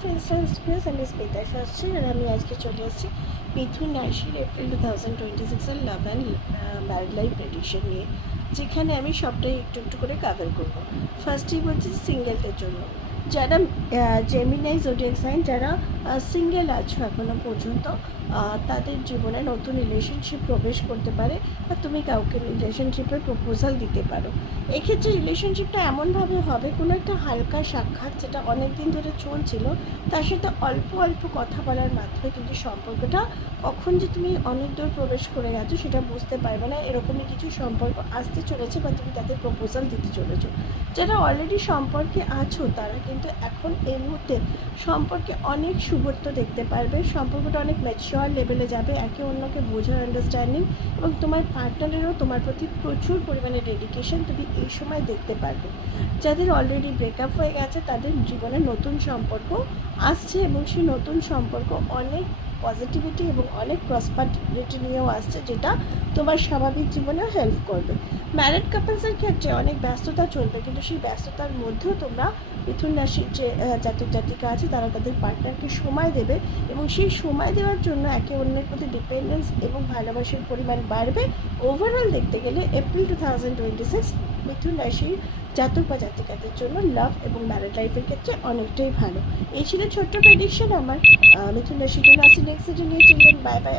Friends আমি স্মিতা শাস্ত্রী আর আমি আজকে চলে এসেছি মিথুন রাশির April 2026 love and married life prediction নিয়ে, যেখানে আমি সবটাই একটু একটু করে কভার করব। ফার্স্টেই বলছি সিঙ্গেলদের জন্য, যারা জেমিনাই জোডিয়াক সাইন, যারা সিঙ্গেল আছো এখনও পর্যন্ত, তাদের জীবনে নতুন রিলেশনশিপ প্রবেশ করতে পারে বা তুমি কাউকে রিলেশনশিপের প্রপোজাল দিতে পারো। এক্ষেত্রে রিলেশনশিপটা এমনভাবে হবে, কোনো একটা হালকা সাক্ষাৎ যেটা অনেক দিন ধরে চলছিল, তার সাথে অল্প অল্প কথা বলার মাধ্যমে কিন্তু সম্পর্কটা কখন যে তুমি অনেক দূর প্রবেশ করে গেছো সেটা বুঝতে পারবে না। এরকমই কিছু সম্পর্ক আসতে চলেছে বা তুমি তাদের প্রপোজাল দিতে চলেছো। যারা অলরেডি সম্পর্কে আছো তারা কিন্তু এখন এই মুহূর্তে সম্পর্কে অনেক শুভত্ব দেখতে পারবে, সম্পর্কটা অনেক ম্যাচিওর লেভেলে যাবে, একে অন্যকে বোঝার আন্ডারস্ট্যান্ডিং এবং তোমার পার্টনারেরও তোমার প্রতি প্রচুর পরিমাণে ডেডিকেশন তুমি এই সময় দেখতে পারবে। যাদের অলরেডি ব্রেকআপ হয়ে গেছে তাদের জীবনে নতুন সম্পর্ক আসছে এবং সেই নতুন সম্পর্ক অনেক পজিটিভিটি এবং অনেক প্রসপারিটি নিয়েও আসছে, যেটা তোমার স্বাভাবিক জীবনেও হেল্প করবে। ম্যারিড কাপলসের ক্ষেত্রে অনেক ব্যস্ততা চলবে, কিন্তু সেই ব্যস্ততার মধ্যেও তোমরা মিথুন রাশির যে জাতক জাতিকা আছে তারা তাদের পার্টনারকে সময় দেবে এবং সেই সময় দেওয়ার জন্য একে অন্যের প্রতি ডিপেন্ডেন্স এবং ভালোবাসার পরিমাণ বাড়বে। ওভারঅল দেখতে গেলে এপ্রিল 2026 মিথুন রাশির জাতক বা জাতিকাদের জন্য লাভ এবং ম্যারিড লাইফের ক্ষেত্রে অনেকটাই ভালো। এই ছিল ছোট্ট প্রেডিকশন আমার মিথুন রাশির জন্য। আসি নেক্সট ভিডিও নিয়ে। Children, bye bye.